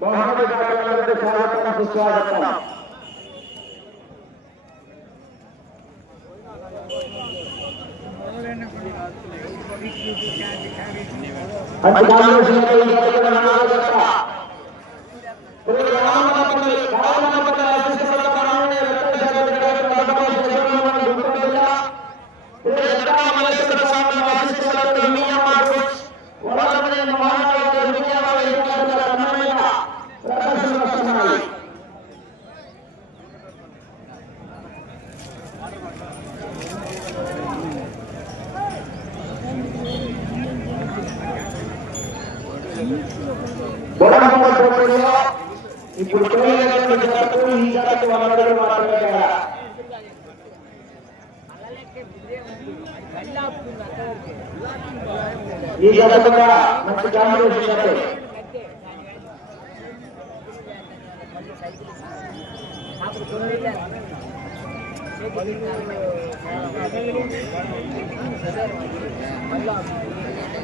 ಮೊಹಮ್ಮದ್ ಅವರಿಗೆ ಸ್ವಾಗತ ಸುಸ್ವಾಗತ अधिकारियों से ఇప్పుడు జతకు ఈ జతకు అన్నడుగు మాత్రమే తేడా ఈ జత కూడా మంచి కాంపిటీషన్ జతే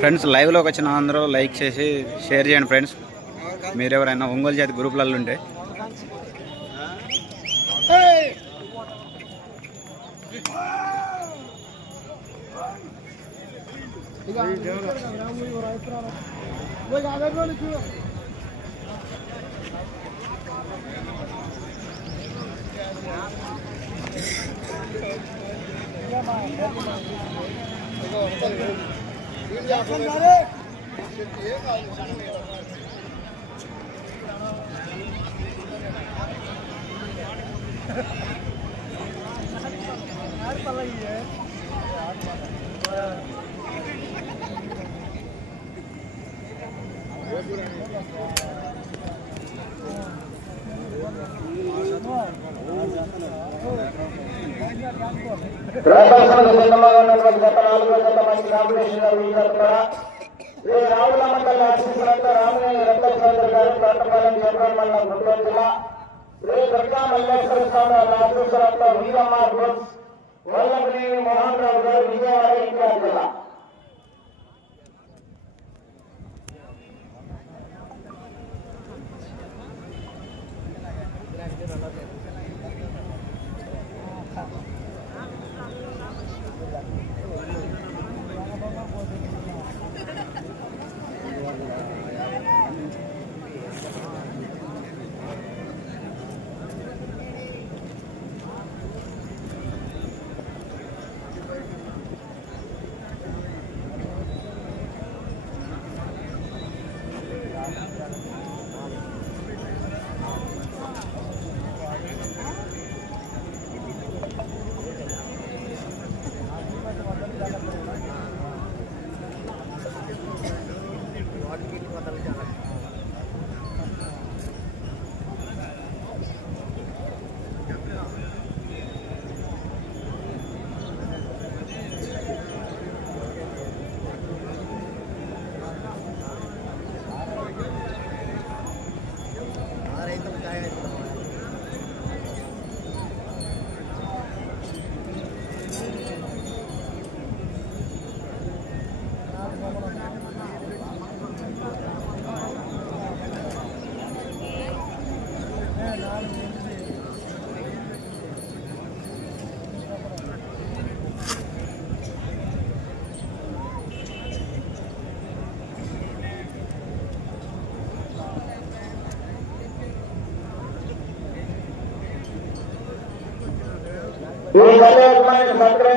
ఫ్రెండ్స్ లైవ్లోకి వచ్చిన అందరూ లైక్ చేసి షేర్ చేయండి ఫ్రెండ్స్ మీరెవరైనా ఒంగోలు జాతి గ్రూపులలో ఉంటే. यार पता ही है ప్రదర్శన సిద్ధంగా ఉన్నటువంటి గత నాలుగో జత మంచి కాంపిటీషన్ జరుగుతున్నారు కూడా శ్రీ రాములమ్మ తల్లి ఆశీస్సులతో రామయ్య వెంకటేశ్వర గారు తోటపాలెం జనరల్ మండలం గుంటూరు జిల్లా శ్రీ దుర్గా మల్లేశ్వర స్వామి వారి ఆశీస్సులతో వీరమ్మ గ్రూప్స్ వల్లభనేని మోహన్ రావు గారు విజయవాడ ఎన్టీఆర్ జిల్లా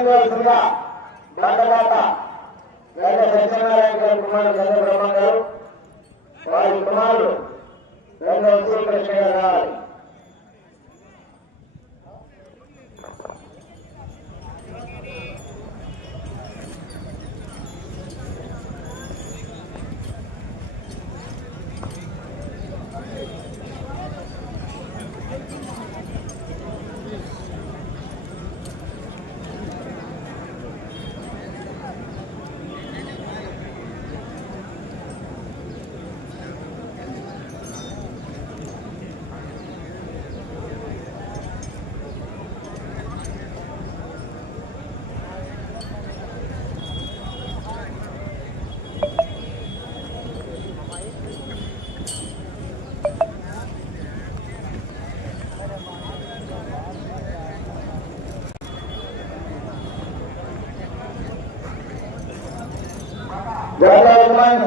గతయజమాని సత్కరించవలసిందిగా బండదాత గత సత్యనారాయణ గారి కుమారుడు గత బ్రహ్మ గారు వారి కుమారుడు గత శ్రీకృష్ణ గారు రావాలి.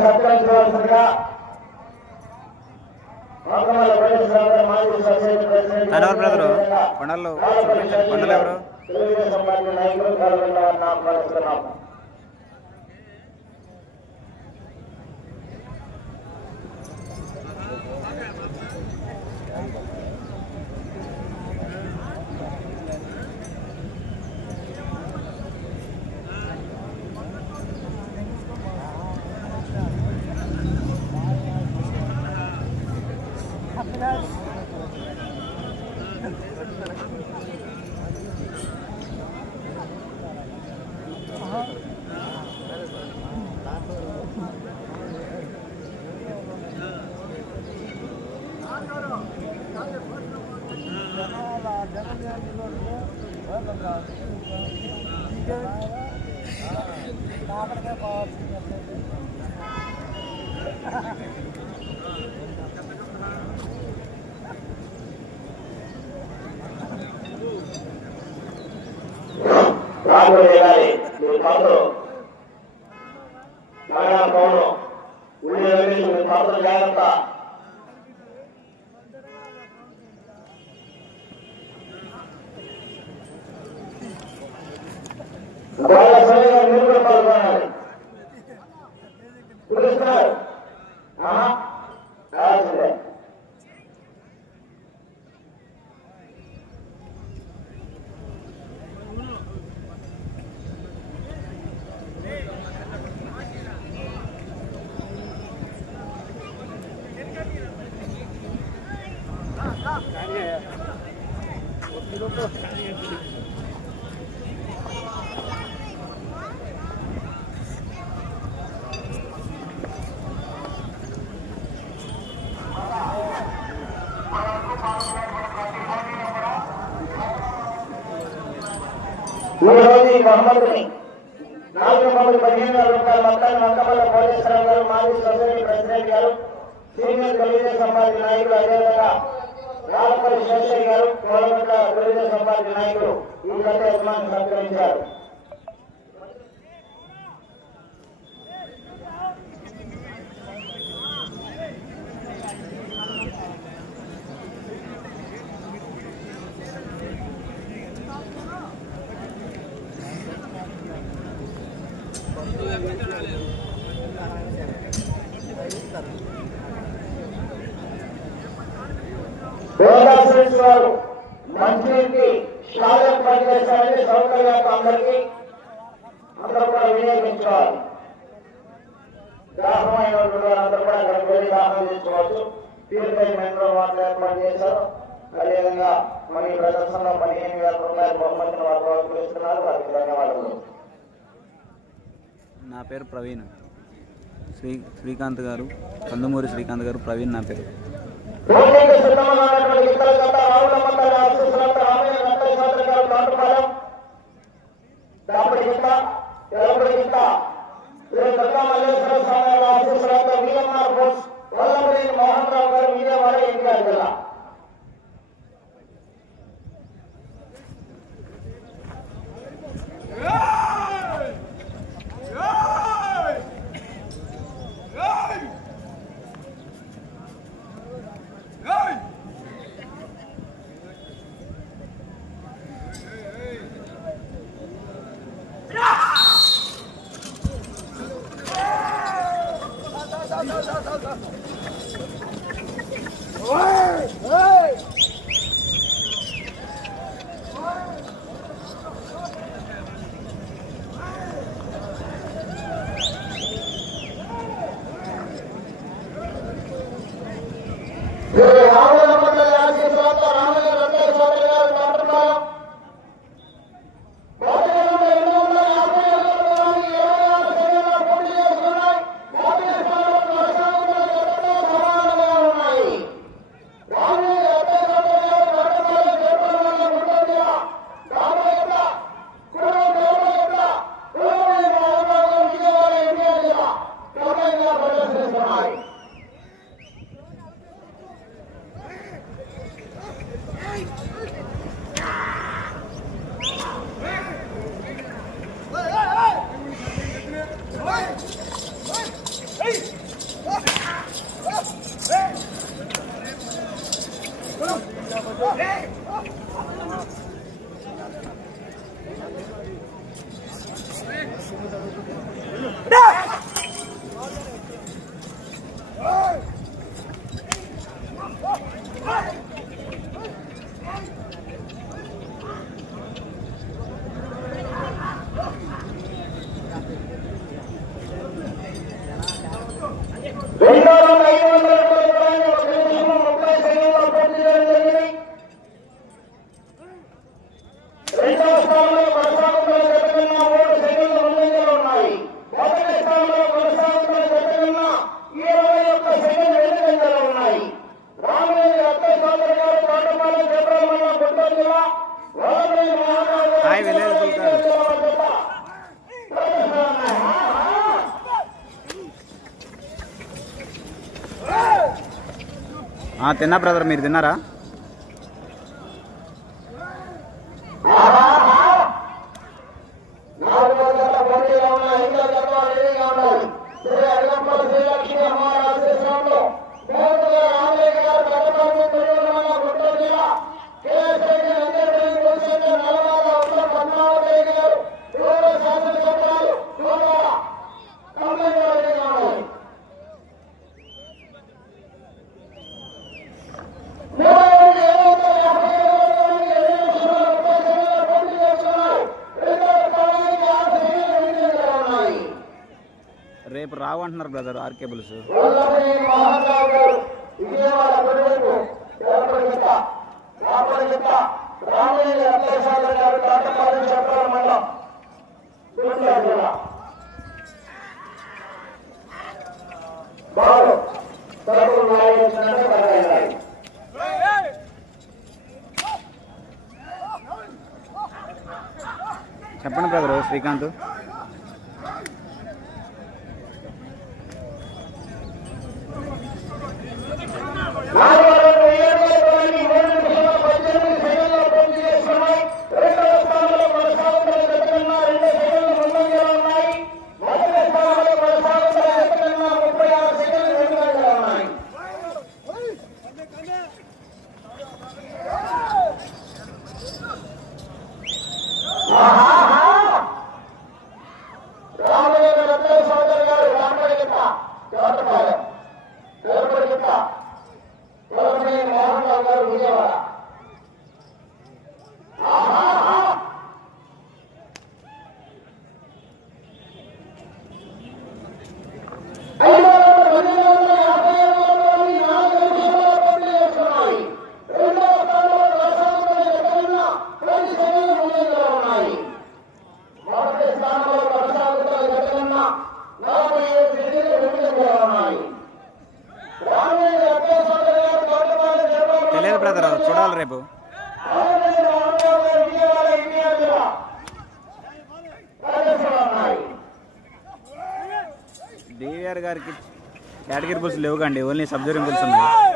సత్కరించవలసిందిగా ఎవరు బ్రదరు కొండలు కొండలు ఎవరు? తెలుగుదేశం పార్టీ నాయకులు రోజు నాలుగు వందల పదిహేను వేల రూపాయల మొత్తాన్ని మక్కమల్ల కోటేశ్వరరావు గారు మాజీ society president garu senior Telugu Desam party నాయకులు అదేవిధంగా రామపల్లి శేషయ్య గారు కోలగట్ల తెలుగుదేశం పార్టీ నాయకులు ఈ గత యజమాని సత్కరించారు. దేవదాసు వారు మంచినీటి స్టాలర్ పనిచేస్తారని సౌకర్యాలు అందరికీ అందరూ కూడా వినియోగించుకోవాలి. దాహమైనటువంటి అందరూ కూడా అక్కడికి వెళ్ళి దాహం చేసుకోవచ్చు ప్యూరిఫై మినరల్ వాటర్ ఏర్పాటు చేశారు. అదేవిధంగా మన ఈ ప్రదర్శనలో పదిహేను వేల రూపాయలు బహుమతిని వారు ప్రోత్సహిస్తున్నారు వారికి ధన్యవాదాలు నా పేరు ప్రవీణ్. శ్రీ శ్రీకాంత్ గారు కందుమూరి శ్రీకాంత్ గారు ప్రవీణ్ నా పేరు. పోటీకి సిద్ధంగా ఉన్నటువంటి ఇతర జత రావుల మండలి ఆశీస్సులంతా రామయ్య వెంకటేశ్వర చౌదరి గారు తోటపాలెం దాపడి గిత్త ఎలపడి గిత్త శ్రీ దుర్గా మల్లేశ్వర స్వామి గారి ఆశీస్సులంతా విఎంఆర్ బోస్ వల్లభనేని మోహన్ రావు గారు విజయవాడ ఎన్టీఆర్ జిల్లా Hey! Hey! తిన్నా బ్రదర్ మీరు తిన్నారా? ఏమంటున్నారు బ్రదర్ ఆర్కే బుల్స్. చెప్పండి బ్రదర్ శ్రీకాంత్. আর రేపు. డివిఆర్ గారికి కేటగిరీ బుల్స్ లేవు కండి ఓన్లీ సబ్జూరింగ్ పులుసు ఉన్నాయి.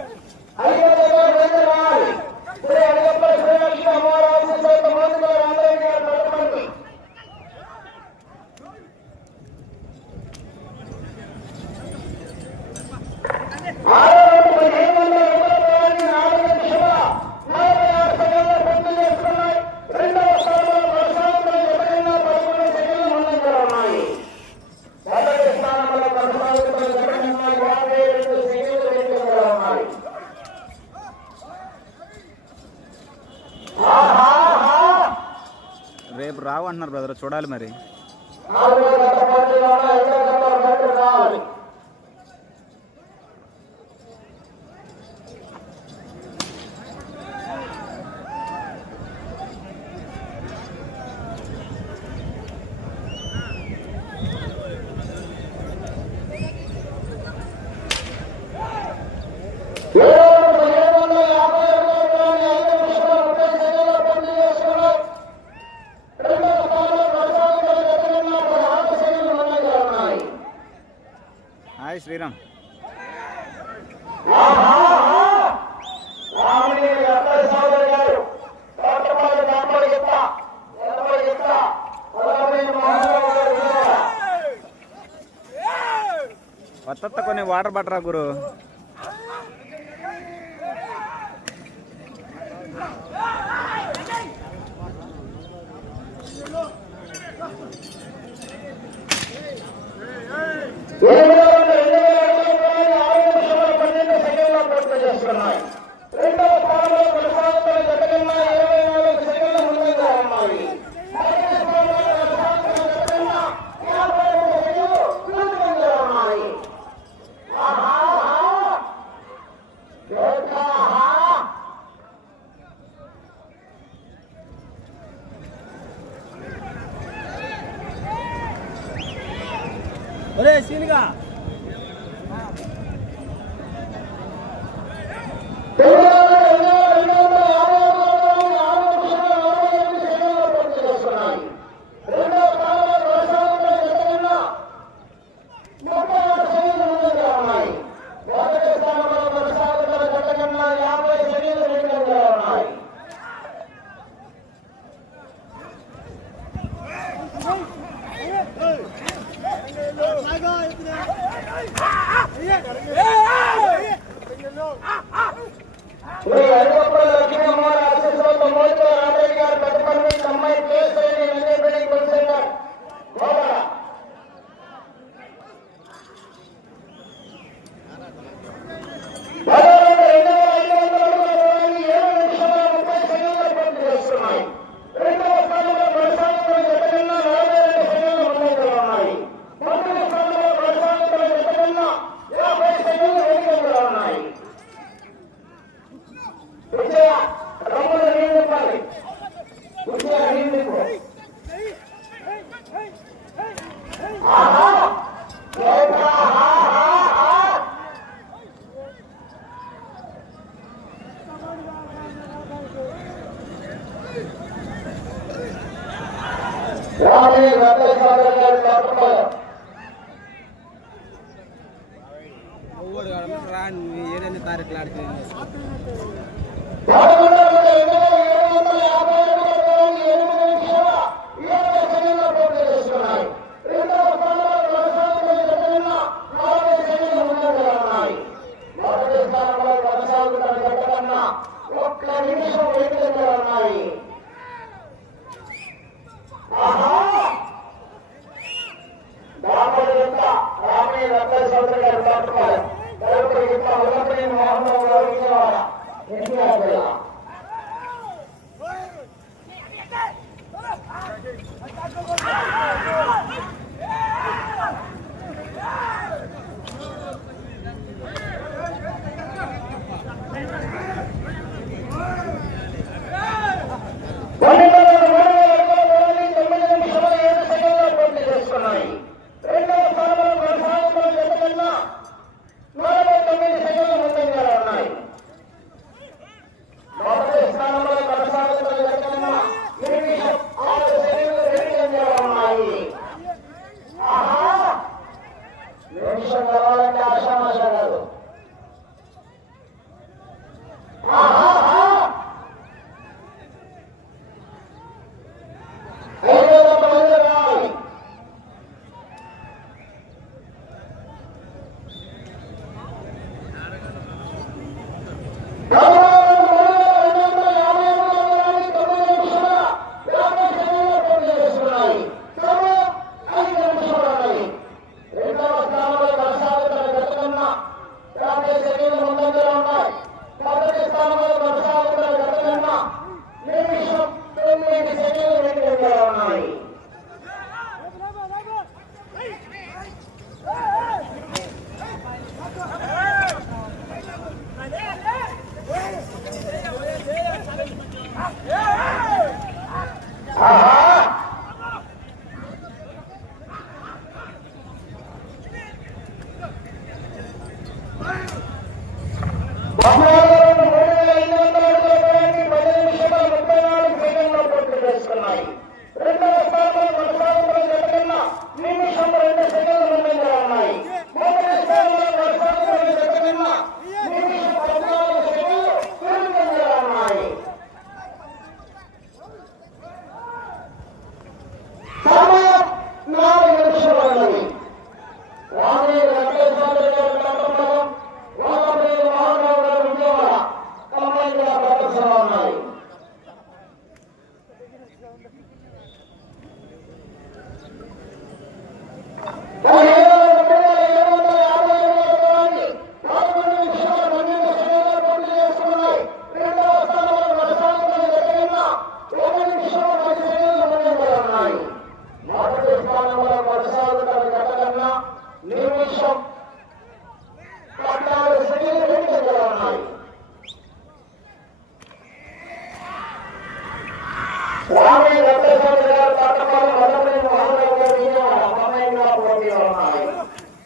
అంటున్నారు బ్రదర్ చూడాలి మరి. కొత్త కొన్ని వాటర్ బట్టరా గురు. ఒరే సీనుగా. Go!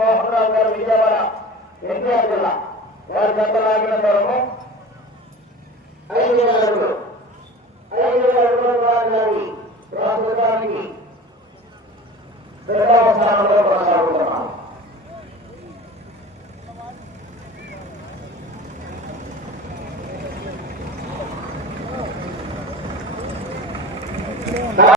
మోహన్ రావు గారు విజయవాడ ఎన్టీఆర్ జిల్లా. వారి గత రాగిన